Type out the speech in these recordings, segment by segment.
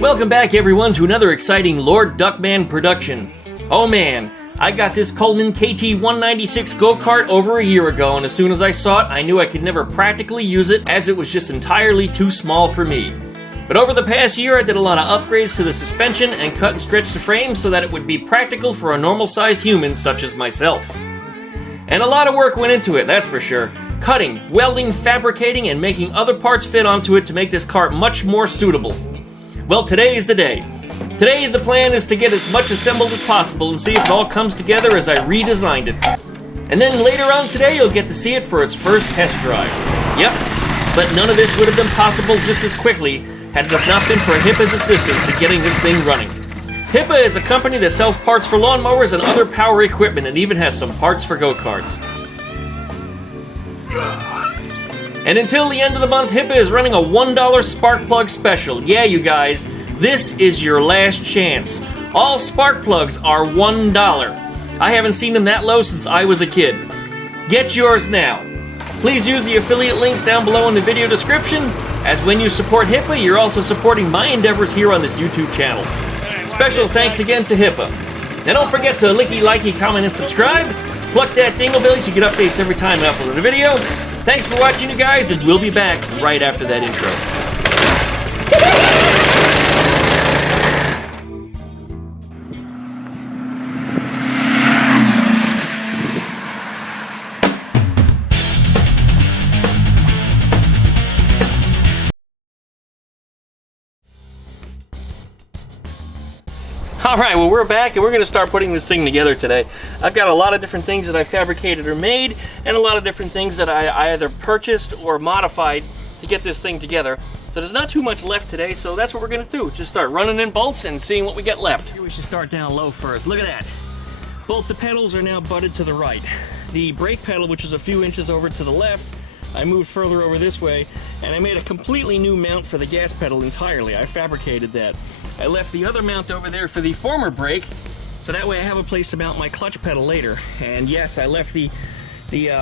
Welcome back everyone to another exciting Lord Duckman production. Oh man, I got this Coleman KT196 Go Kart over a year ago, and as soon as I saw it, I knew I could never practically use it as it was just entirely too small for me. But over the past year, I did a lot of upgrades to the suspension and cut and stretched the frame so that it would be practical for a normal-sized human such as myself. And a lot of work went into it, that's for sure. Cutting, welding, fabricating, and making other parts fit onto it to make this kart much more suitable. Well, today is the day. Today, the plan is to get as much assembled as possible and see if it all comes together as I redesigned it. And then later on today, you'll get to see it for its first test drive. Yep, but none of this would have been possible just as quickly had it not been for HIPA's assistance in getting this thing running. HIPA is a company that sells parts for lawnmowers and other power equipment, and even has some parts for go-karts. And until the end of the month, HIPA is running a $1 spark plug special. Yeah, you guys, this is your last chance. All spark plugs are $1. I haven't seen them that low since I was a kid. Get yours now. Please use the affiliate links down below in the video description, as when you support HIPA, you're also supporting my endeavors here on this YouTube channel. Special thanks again to HIPA. Now don't forget to licky, likey, comment, and subscribe. Pluck that dingle bell so you get updates every time I upload a video. Thanks for watching, you guys, and we'll be back right after that intro. Alright, well we're back and we're going to start putting this thing together today. I've got a lot of different things that I fabricated or made, and a lot of different things that I either purchased or modified to get this thing together. So there's not too much left today, so that's what we're going to do. Just start running in bolts and seeing what we get left. We should start down low first. Look at that. Both the pedals are now butted to the right. The brake pedal, which is a few inches over to the left, I moved further over this way, and I made a completely new mount for the gas pedal entirely. I fabricated that. I left the other mount over there for the former brake, so that way I have a place to mount my clutch pedal later. And yes, I left the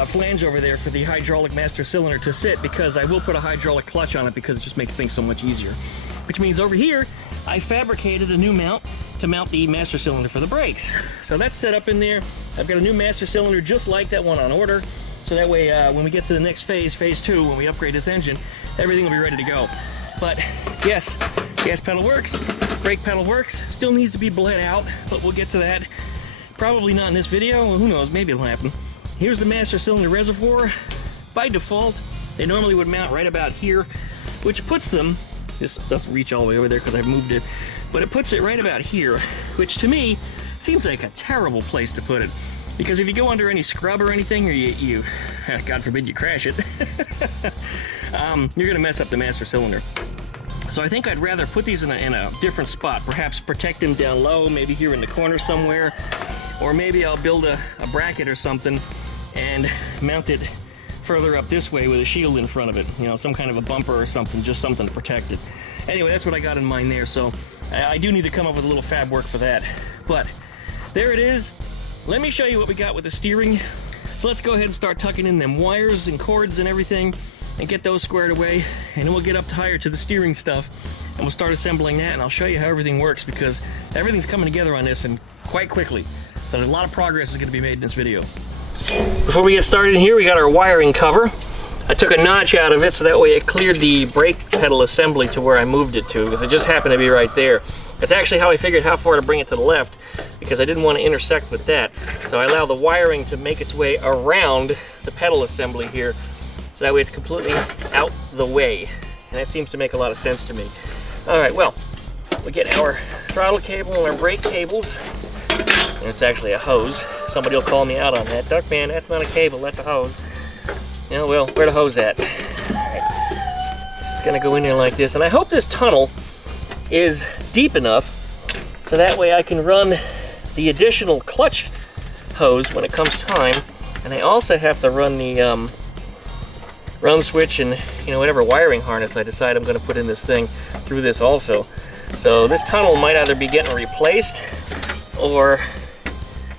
flange over there for the hydraulic master cylinder to sit, because I will put a hydraulic clutch on it because it just makes things so much easier. Which means over here, I fabricated a new mount to mount the master cylinder for the brakes. So that's set up in there. I've got a new master cylinder just like that one on order. So that way, when we get to the next phase, phase 2, when we upgrade this engine, everything will be ready to go. But yes, gas pedal works, brake pedal works, still needs to be bled out, but we'll get to that. Probably not in this video, well, who knows, maybe it'll happen. Here's the master cylinder reservoir. By default, they normally would mount right about here, which puts them, this doesn't reach all the way over there because I've moved it, but it puts it right about here, which to me seems like a terrible place to put it. Because if you go under any scrub or anything, or you God forbid you crash it, you're gonna mess up the master cylinder. So I think I'd rather put these in a different spot, perhaps protect them down low, maybe here in the corner somewhere, or maybe I'll build a bracket or something and mount it further up this way with a shield in front of it, you know, some kind of a bumper or something, just something to protect it. Anyway, that's what I got in mind there, so I do need to come up with a little fab work for that. But there it is. Let me show you what we got with the steering. So let's go ahead and start tucking in them wires and cords and everything and get those squared away, and then we'll get up higher to the steering stuff and we'll start assembling that, and I'll show you how everything works, because everything's coming together on this and quite quickly. So a lot of progress is going to be made in this video. Before we get started in here, we got our wiring cover. I took a notch out of it so that way it cleared the brake pedal assembly to where I moved it to, because it just happened to be right there. That's actually how I figured how far to bring it to the left, because I didn't want to intersect with that. So I allow the wiring to make its way around the pedal assembly here, so that way it's completely out the way. And that seems to make a lot of sense to me. All right, well, we get our throttle cable and our brake cables. And it's actually a hose. Somebody will call me out on that. Duckman, that's not a cable, that's a hose. Yeah, well, where the hose at? All right. This is gonna go in there like this. And I hope this tunnel is deep enough so that way I can run the additional clutch hose when it comes time. And I also have to run the run switch and, you know, whatever wiring harness I decide I'm going to put in this thing through this also. So this tunnel might either be getting replaced or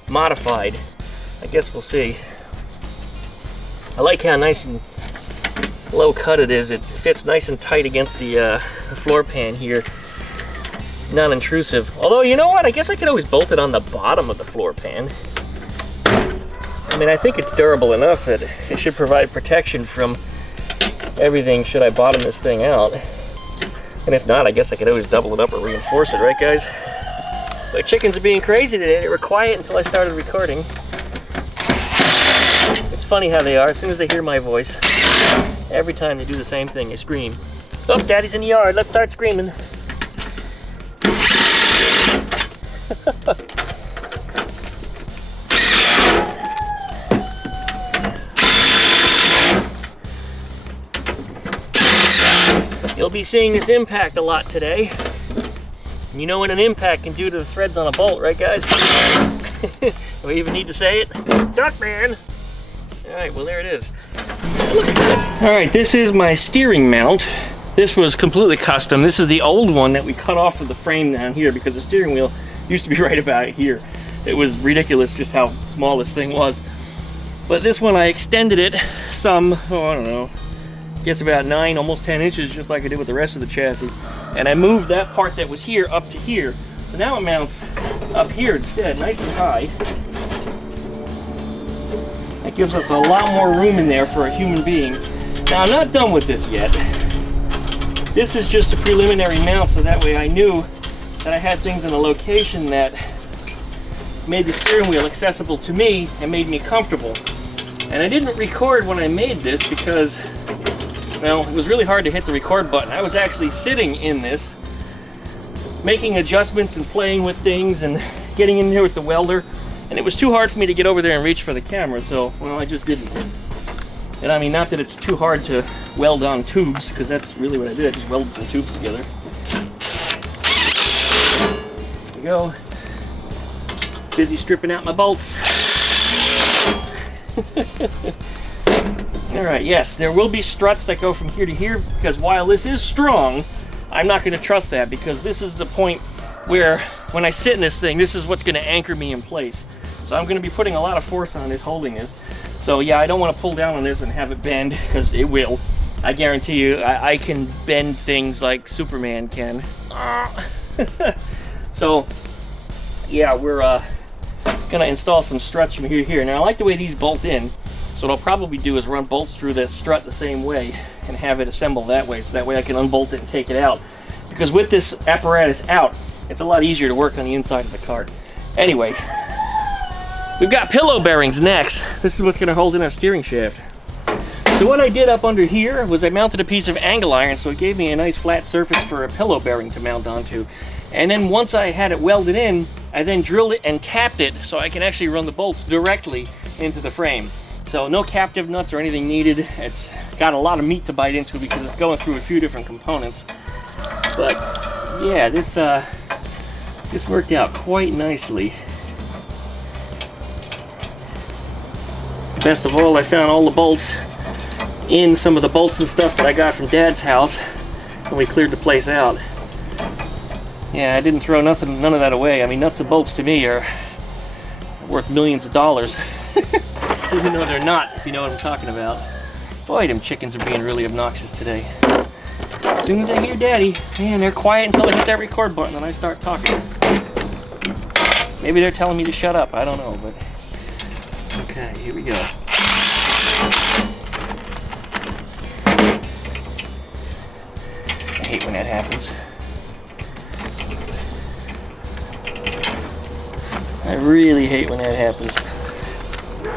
modified. I guess we'll see. I like how nice and low cut it is. It fits nice and tight against the floor pan here. Non-intrusive. Although, you know what? I guess I could always bolt it on the bottom of the floor pan. I mean, I think it's durable enough that it should provide protection from everything should I bottom this thing out. And if not, I guess I could always double it up or reinforce it, right guys? But chickens are being crazy today. They were quiet until I started recording. It's funny how they are. As soon as they hear my voice, every time they do the same thing, they scream. Oh, Daddy's in the yard. Let's start screaming. You'll be seeing this impact a lot today. You know what an impact can do to the threads on a bolt, right guys? Do we even need to say it? Duckman! Alright, well there it is. It looks good. Alright, this is my steering mount. This was completely custom. This is the old one that we cut off of the frame down here because the steering wheel used to be right about here. It was ridiculous just how small this thing was. But this one I extended it some, oh I don't know, I guess about 9, almost 10 inches, just like I did with the rest of the chassis. And I moved that part that was here up to here. So now it mounts up here instead, nice and high. That gives us a lot more room in there for a human being. Now I'm not done with this yet. This is just a preliminary mount, so that way I knew that I had things in a location that made the steering wheel accessible to me and made me comfortable. And I didn't record when I made this because, well, it was really hard to hit the record button. I was actually sitting in this, making adjustments and playing with things and getting in here with the welder. And it was too hard for me to get over there and reach for the camera, so, well, I just didn't. And I mean, not that it's too hard to weld on tubes, because that's really what I did. I just welded some tubes together. There we go. Busy stripping out my bolts. Alright, yes, there will be struts that go from here to here, because while this is strong, I'm not going to trust that, because this is the point where, when I sit in this thing, this is what's going to anchor me in place. So I'm going to be putting a lot of force on this, holding this. So yeah, I don't want to pull down on this and have it bend, because it will. I guarantee you, I can bend things like Superman can. So, yeah, we're going to install some struts from here to here. Now, I like the way these bolt in. So what I'll probably do is run bolts through this strut the same way and have it assemble that way. So that way I can unbolt it and take it out. Because with this apparatus out, it's a lot easier to work on the inside of the cart. Anyway, we've got pillow bearings next. This is what's going to hold in our steering shaft. So what I did up under here was I mounted a piece of angle iron, so it gave me a nice flat surface for a pillow bearing to mount onto. And then once I had it welded in, I then drilled it and tapped it so I can actually run the bolts directly into the frame. So no captive nuts or anything needed. It's got a lot of meat to bite into because it's going through a few different components. But yeah, this worked out quite nicely. Best of all, I found all the bolts in some of the bolts and stuff that I got from Dad's house when we cleared the place out. Yeah, I didn't throw none of that away. I mean, nuts and bolts to me are worth millions of dollars. Even though they're not, if you know what I'm talking about. Boy, them chickens are being really obnoxious today. As soon as I hear Daddy, man, they're quiet until I hit that record button and I start talking. Maybe they're telling me to shut up, I don't know, but... Okay, here we go. I hate when that happens. I really hate when that happens.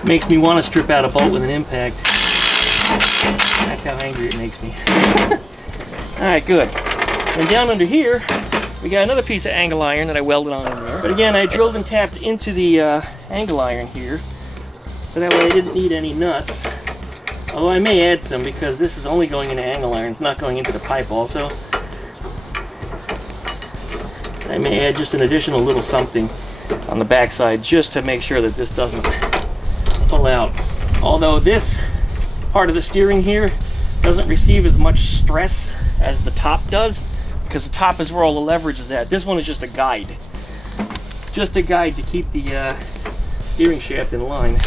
Makes me want to strip out a bolt with an impact. That's how angry it makes me. Alright, good. And down under here, we got another piece of angle iron that I welded on in there. But again, I drilled and tapped into the angle iron here, so that way I didn't need any nuts. Although I may add some because this is only going into angle iron, it's not going into the pipe also. I may add just an additional little something on the backside just to make sure that this doesn't pull out. Although this part of the steering here doesn't receive as much stress as the top does, because the top is where all the leverage is at. This one is just a guide. Just a guide to keep the steering shaft in line.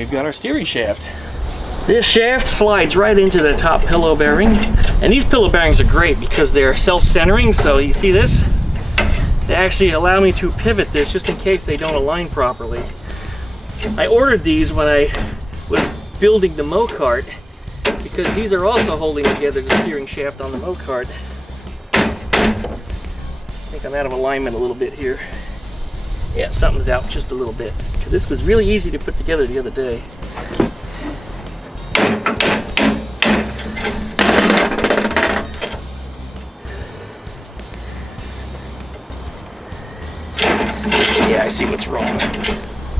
we've got our steering shaft. This shaft slides right into the top pillow bearing, and these pillow bearings are great because they're self-centering. So you see this? They actually allow me to pivot this just in case they don't align properly. I ordered these when I was building the Mo-Kart because these are also holding together the steering shaft on the Mo-Kart. I think I'm out of alignment a little bit here. Yeah, something's out just a little bit, because this was really easy to put together the other day. Yeah, I see what's wrong.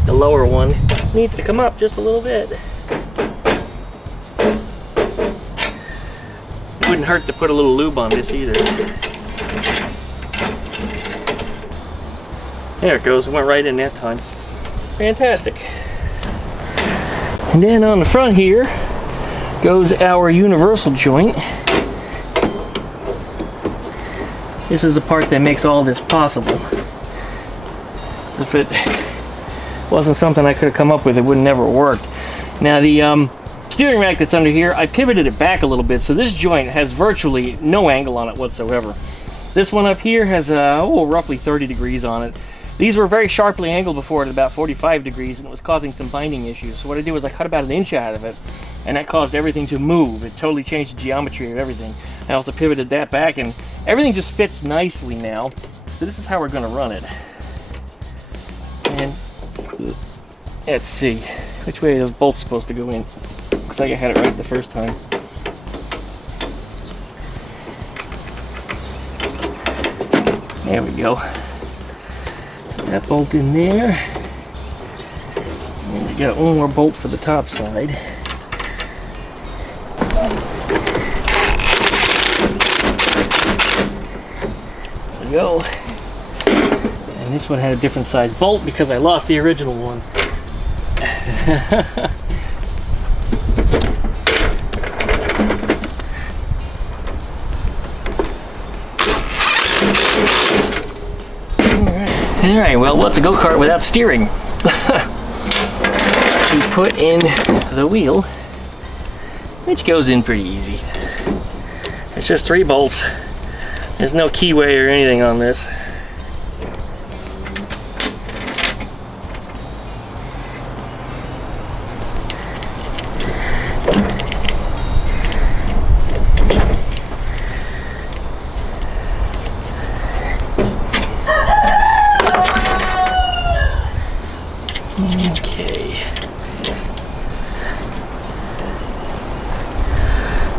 The lower one needs to come up just a little bit. It wouldn't hurt to put a little lube on this either. There it goes, it went right in that time. Fantastic. And then on the front here goes our universal joint. This is the part that makes all this possible. If it wasn't something I could have come up with, it would never work. Now the steering rack that's under here, I pivoted it back a little bit, so this joint has virtually no angle on it whatsoever. This one up here has roughly 30 degrees on it. These were very sharply angled before at about 45 degrees, and it was causing some binding issues. So what I did was I cut about 1 inch out of it, and that caused everything to move. It totally changed the geometry of everything. I also pivoted that back, and everything just fits nicely now. So this is how we're going to run it. And let's see, which way are those bolts supposed to go in? Looks like I had it right the first time. There we go. That bolt in there. And we got one more bolt for the top side. There we go. And this one had a different size bolt because I lost the original one. Alright, well, what's a go-kart without steering? You put in the wheel, which goes in pretty easy. It's just 3 bolts. There's no keyway or anything on this.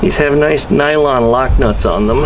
These have nice nylon lock nuts on them.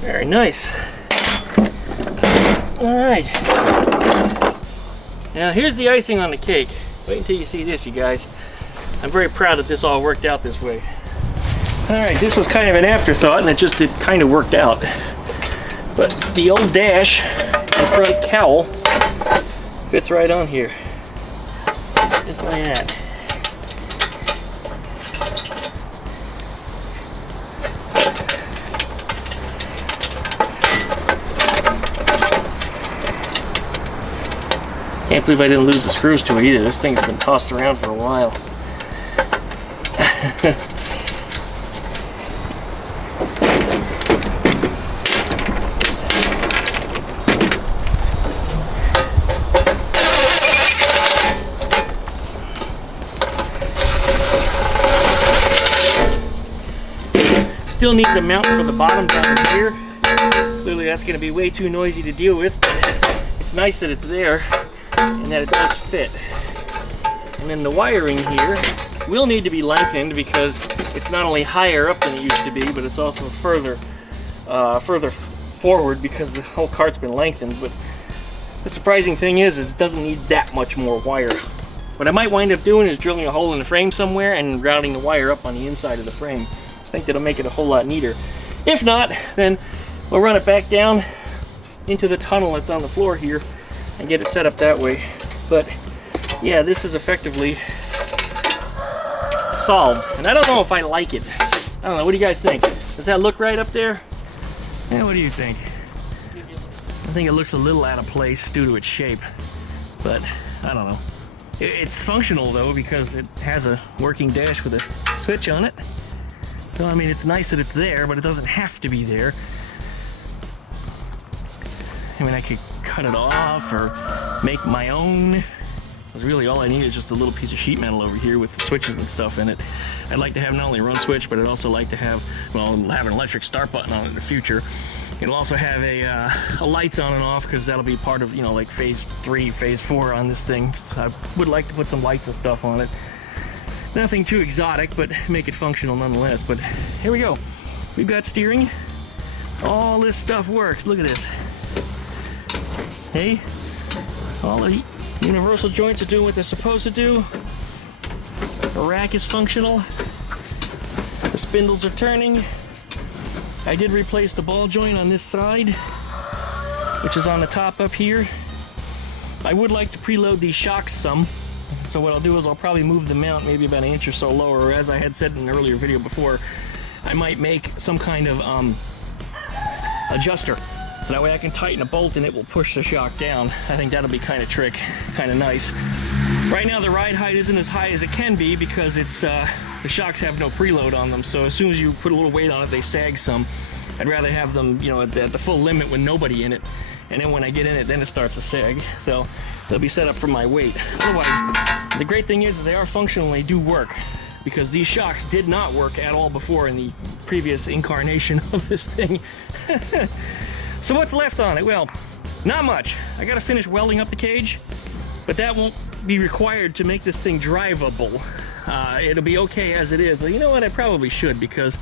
Very nice. Alright. Now here's the icing on the cake. Wait until you see this, you guys. I'm very proud that this all worked out this way. Alright, this was kind of an afterthought and it kind of worked out. But the old dash and front cowl fits right on here. Just like that. Can't believe I didn't lose the screws to it either. This thing's been tossed around for a while. Still needs a mount for the bottom down here. Clearly that's going to be way too noisy to deal with, but it's nice that it's there and that it does fit. And then the wiring here will need to be lengthened because it's not only higher up than it used to be, but it's also further forward because the whole cart's been lengthened. But The surprising thing is it doesn't need that much more wire. What I might wind up doing is drilling a hole in the frame somewhere and routing the wire up on the inside of the frame. I think that'll make it a whole lot neater. If not, then we'll run it back down into the tunnel that's on the floor here and get it set up that way. But yeah, this is effectively solved. And I don't know if I like it. I don't know, what do you guys think? Does that look right up there? Yeah, what do you think? I think it looks a little out of place due to its shape, but I don't know. It's functional though, because it has a working dash with a switch on it. So I mean, it's nice that it's there, but it doesn't have to be there. I mean, I could cut it off or make my own. Because really all I need is just a little piece of sheet metal over here with the switches and stuff in it. I'd like to have not only a run switch, but I'd also like to have, well, have an electric start button on it in the future. It'll also have a lights on and off, because that'll be part of, you know, like phase 3, phase 4 on this thing. So I would like to put some lights and stuff on it. Nothing too exotic, but make it functional nonetheless. But here we go. We've got steering. All this stuff works. Look at this. Hey, all the universal joints are doing what they're supposed to do. The rack is functional. The spindles are turning. I did replace the ball joint on this side, which is on the top up here. I would like to preload these shocks some. So what I'll do is I'll probably move the mount maybe about an inch or so lower. As I had said in an earlier video before, I might make some kind of adjuster. So that way I can tighten a bolt and it will push the shock down. I think that'll be kind of nice. Right now the ride height isn't as high as it can be because it's the shocks have no preload on them. So as soon as you put a little weight on it, they sag some. I'd rather have them, you know, at the full limit with nobody in it. And then when I get in it, then it starts to sag. So they'll be set up for my weight. Otherwise, the great thing is they are functional and they do work, because these shocks did not work at all before in the previous incarnation of this thing. So what's left on it? Well, not much. I gotta finish welding up the cage, but that won't be required to make this thing drivable. It'll be okay as it is. You know what? I probably should, because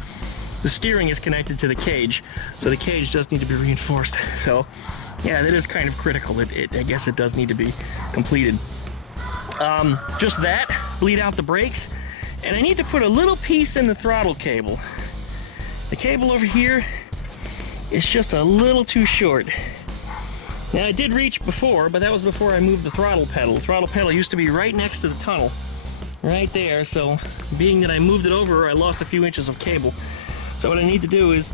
the steering is connected to the cage, so the cage does need to be reinforced. So yeah, that is kind of critical. I guess it does need to be completed. Just that, bleed out the brakes, and I need to put a little piece in the throttle cable. The cable over here is just a little too short. Now I did reach before, but that was before I moved the throttle pedal. The throttle pedal used to be right next to the tunnel, right there. So being that I moved it over, I lost a few inches of cable. So what I need to do is,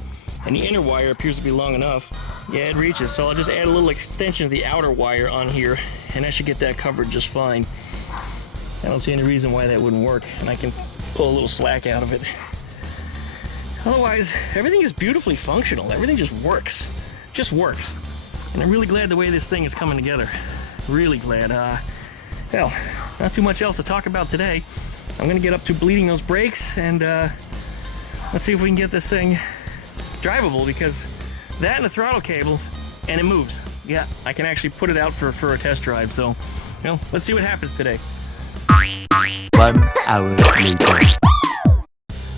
and the inner wire appears to be long enough. Yeah, it reaches. So I'll just add a little extension of the outer wire on here, and I should get that covered just fine. I don't see any reason why that wouldn't work, and I can pull a little slack out of it. Otherwise, everything is beautifully functional. Everything just works. Just works. And I'm really glad the way this thing is coming together. Really glad. Well, not too much else to talk about today. I'm gonna get up to bleeding those brakes, and let's see if we can get this thing drivable, because that and the throttle cables, and it moves. Yeah, I can actually put it out for a test drive. So, you know, let's see what happens today. 1 hour later.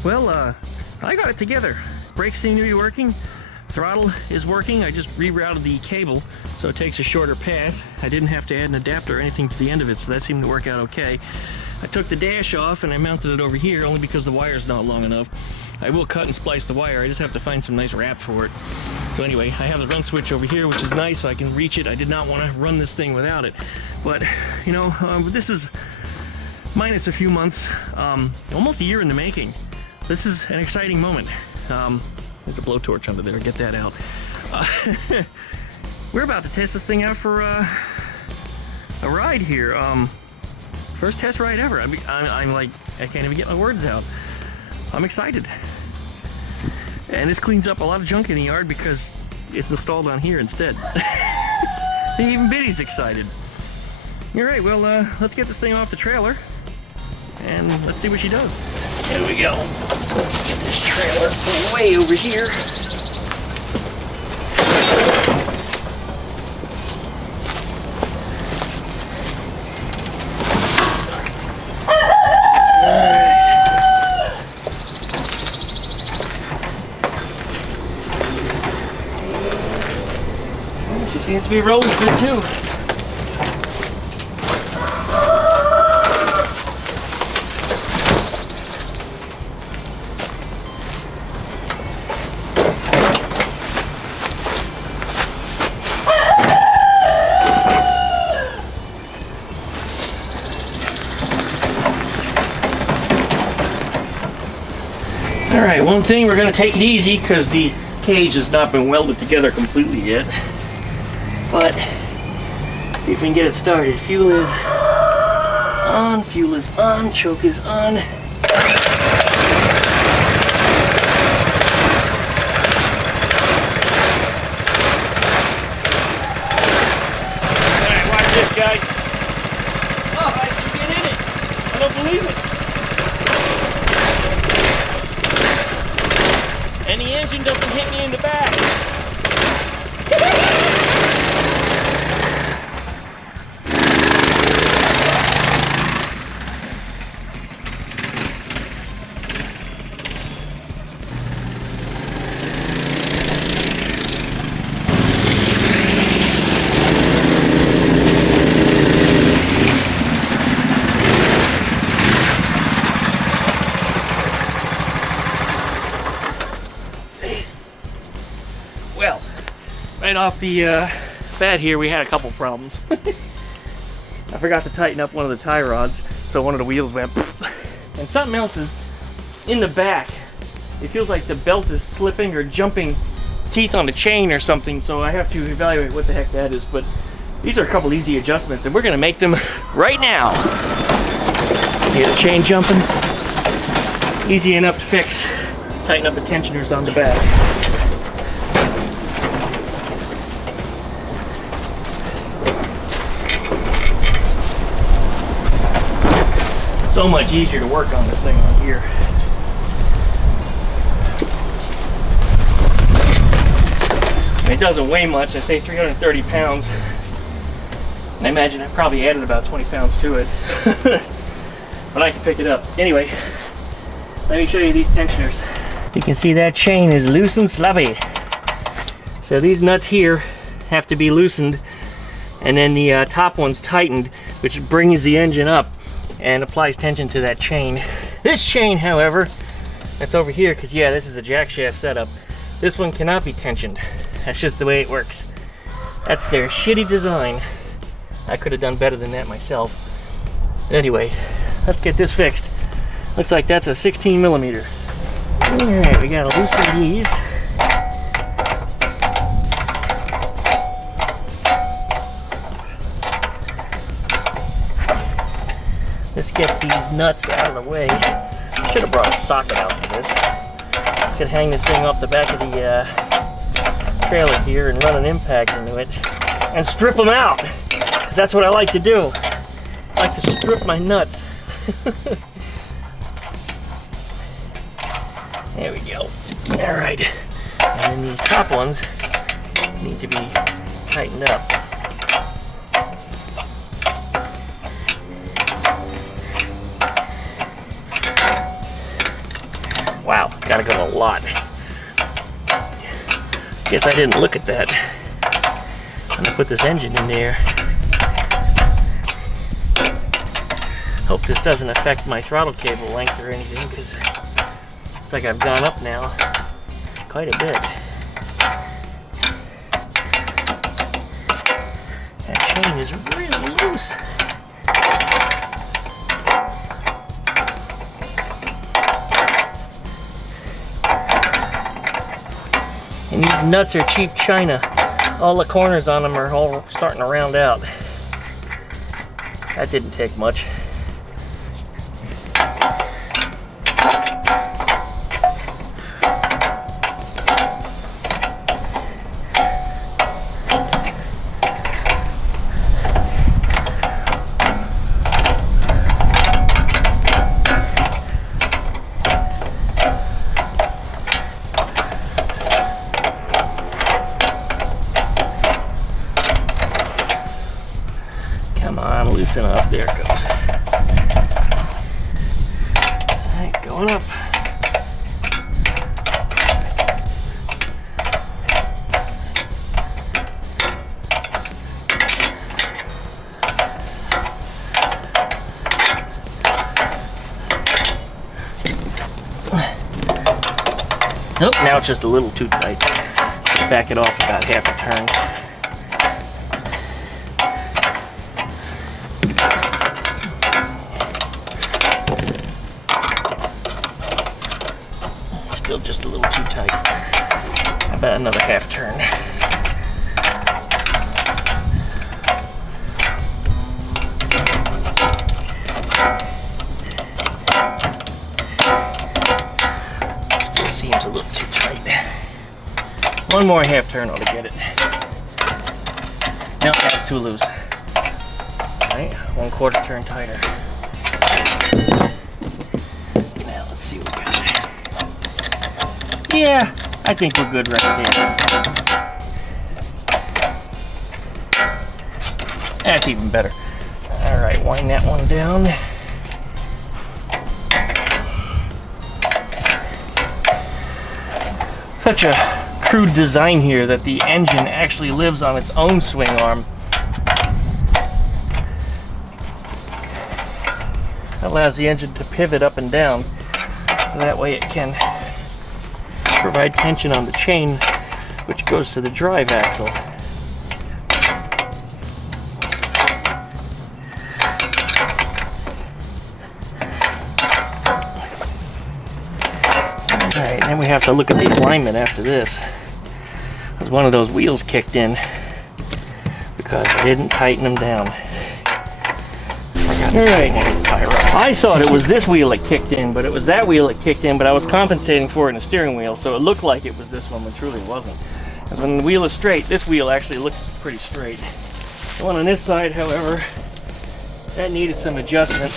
Well, I got it together. Brakes seem to be working. Throttle is working. I just rerouted the cable so it takes a shorter path. I didn't have to add an adapter or anything to the end of it, so that seemed to work out okay. I took the dash off and I mounted it over here only because the wire's not long enough. I will cut and splice the wire. I just have to find some nice wrap for it. So anyway, I have the run switch over here, which is nice, so I can reach it. I did not want to run this thing without it. But, you know, this is minus a few months, almost a year in the making. This is an exciting moment. There's a blowtorch under there, get that out. We're about to test this thing out for a ride here. First test ride ever. I'm like, I can't even get my words out. I'm excited. And this cleans up a lot of junk in the yard because it's installed on here instead. Even Biddy's excited. All right, well, let's get this thing off the trailer and let's see what she does. Here we go. Get this trailer way over here. She seems to be rolling good too. All right, one thing, we're gonna take it easy because the cage has not been welded together completely yet. But see if we can get it started. Fuel is on, choke is on. Alright, watch this, guys. Oh, I can get in it. I don't believe it. And the engine doesn't hit me in the back. Well, right off the bat here, we had a couple problems. I forgot to tighten up one of the tie rods, so one of the wheels went pfft. And something else is in the back. It feels like the belt is slipping or jumping teeth on the chain or something, so I have to evaluate what the heck that is. But these are a couple easy adjustments, and we're gonna make them right now. Hear the chain jumping? Easy enough to fix. Tighten up the tensioners on the back. So much easier to work on this thing on here. It doesn't weigh much. I say 330 pounds. And I imagine I probably added about 20 pounds to it. But I can pick it up. Anyway, let me show you these tensioners. You can see that chain is loose and sloppy. So these nuts here have to be loosened, and then the top one's tightened, which brings the engine up and applies tension to that chain. This chain, however, that's over here, because yeah, this is a jack shaft setup. This one cannot be tensioned. That's just the way it works. That's their shitty design. I could have done better than that myself. But anyway, let's get this fixed. Looks like that's a 16 millimeter. All right, we gotta loosen these. This gets these nuts out of the way. Should have brought a socket out for this. Could hang this thing off the back of the trailer here and run an impact into it and strip them out, because that's what I like to do. I like to strip my nuts. There we go. All right. And then these top ones need to be tightened up. Wow, it's got to go a lot. Guess I didn't look at that. I'm gonna put this engine in there. Hope this doesn't affect my throttle cable length or anything, because looks like I've gone up now quite a bit. That chain is really loose. And these nuts are cheap china. All the corners on them are all starting to round out. That didn't take much. Loosen up, there it goes. Alright, going up. Nope, now it's just a little too tight. Back it off about half a turn. Still just a little too tight. How about another half turn? Still seems a little too tight. One more half turn ought to get it. No, that's too loose. Alright, 1/4 turn tighter. Now let's see what we got. Yeah, I think we're good right there. That's even better. Alright, wind that one down. Such a crude design here that the engine actually lives on its own swing arm. Allows the engine to pivot up and down, so that way it can provide tension on the chain, which goes to the drive axle. Alright, then we have to look at the alignment after this. Because one of those wheels kicked in because I didn't tighten them down. Alright, I thought it was this wheel that kicked in, but it was that wheel that kicked in, but I was compensating for it in the steering wheel, so it looked like it was this one, but truly it wasn't. Because when the wheel is straight, this wheel actually looks pretty straight. The one on this side, however, that needed some adjustment.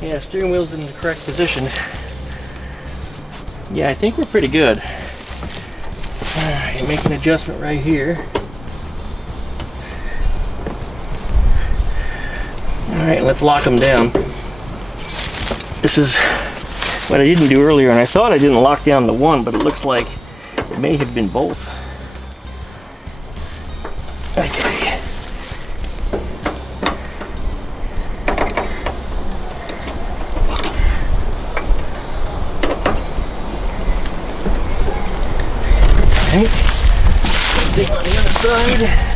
Yeah, steering wheel's in the correct position. Yeah, I think we're pretty good. Alright, make an adjustment right here. Alright, let's lock them down. This is what I didn't do earlier, and I thought I didn't lock down the one, but it looks like it may have been both. Okay. Alright. Same thing on the other side.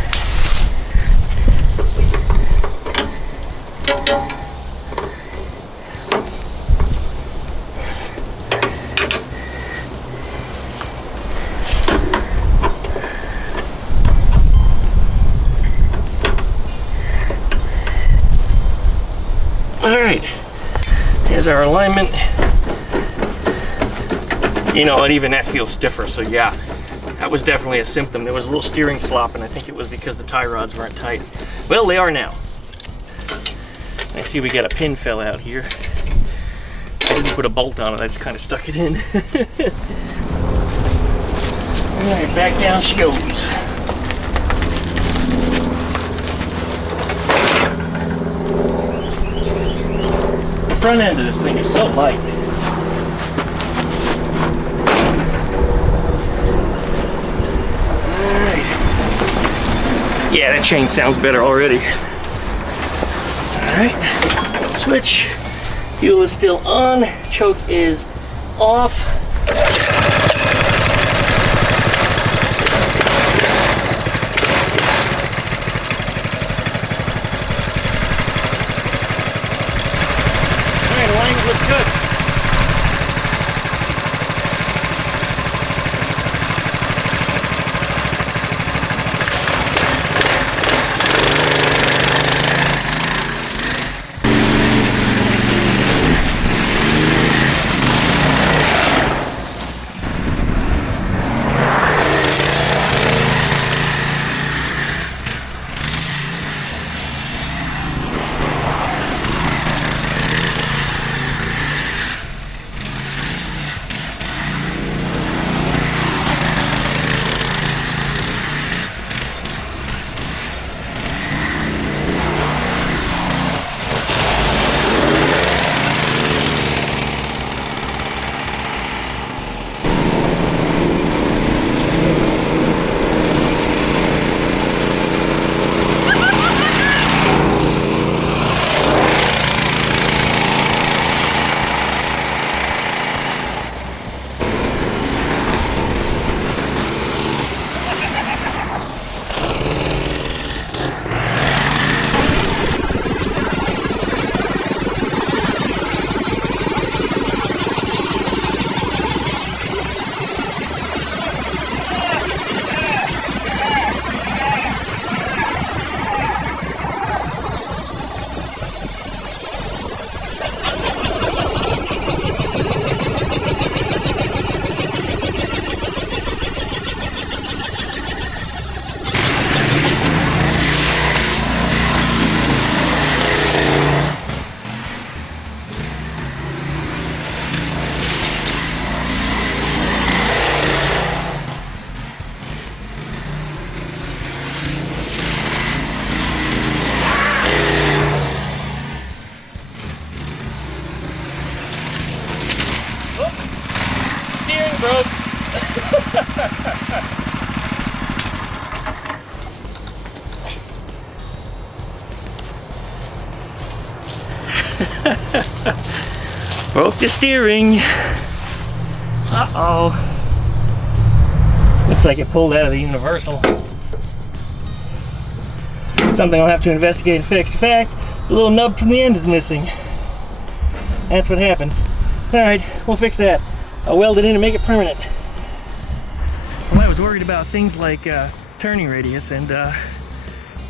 Alright, here's our alignment. You know, and even that feels stiffer, so yeah, that was definitely a symptom. There was a little steering slop, and I think it was because the tie rods weren't tight. Well, they are now. I see we got a pin fell out here. I didn't put a bolt on it, I just kind of stuck it in. Alright, back down she goes. The front end of this thing is so light. Alright. Yeah, that chain sounds better already. Alright, switch. Fuel is still on, choke is off. Alright, alignment looks good. broke. Broke the steering. Uh-oh. Looks like it pulled out of the universal. Something I'll have to investigate and fix. In fact, the little nub from the end is missing. That's what happened. Alright, we'll fix that. I'll weld it in and make it permanent. Well, I was worried about things like turning radius, and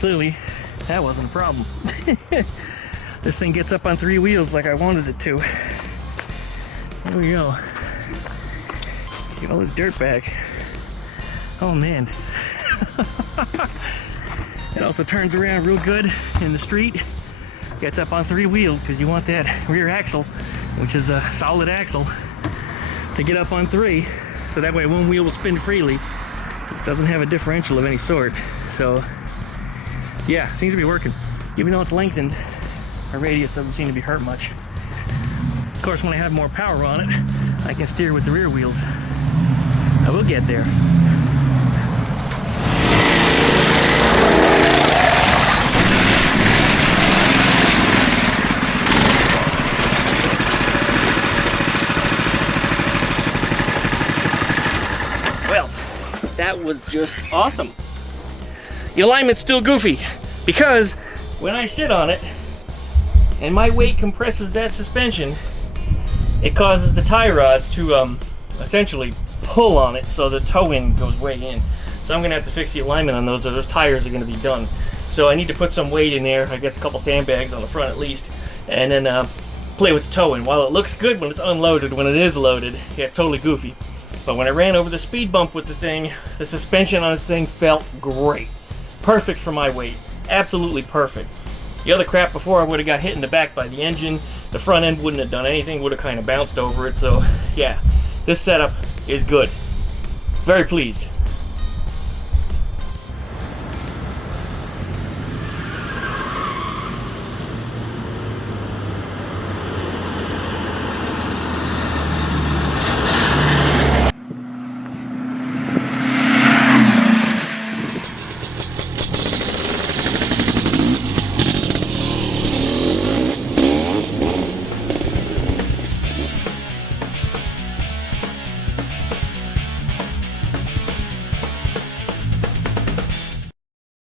clearly that wasn't a problem. This thing gets up on 3 wheels like I wanted it to. There we go. Get all this dirt back. Oh man. It also turns around real good in the street. Gets up on 3 wheels because you want that rear axle, which is a solid axle, to get up on 3. So that way one wheel will spin freely. This doesn't have a differential of any sort. So yeah, it seems to be working. Even though it's lengthened, our radius doesn't seem to be hurt much. Of course, when I have more power on it, I can steer with the rear wheels. I will get there. Well, that was just awesome. The alignment's still goofy because when I sit on it and my weight compresses that suspension, it causes the tie rods to essentially pull on it, so the toe end goes way in. So I'm gonna have to fix the alignment on those, or those tires are gonna be done. So I need to put some weight in there, I guess a couple sandbags on the front at least, and then play with the toe end. While it looks good when it's unloaded, when it is loaded, yeah, totally goofy. But when I ran over the speed bump with the thing, the suspension on this thing felt great. Perfect for my weight, absolutely perfect. The other crap before, I would have got hit in the back by the engine. The front end wouldn't have done anything, would have kind of bounced over it. So yeah, this setup is good. Very pleased.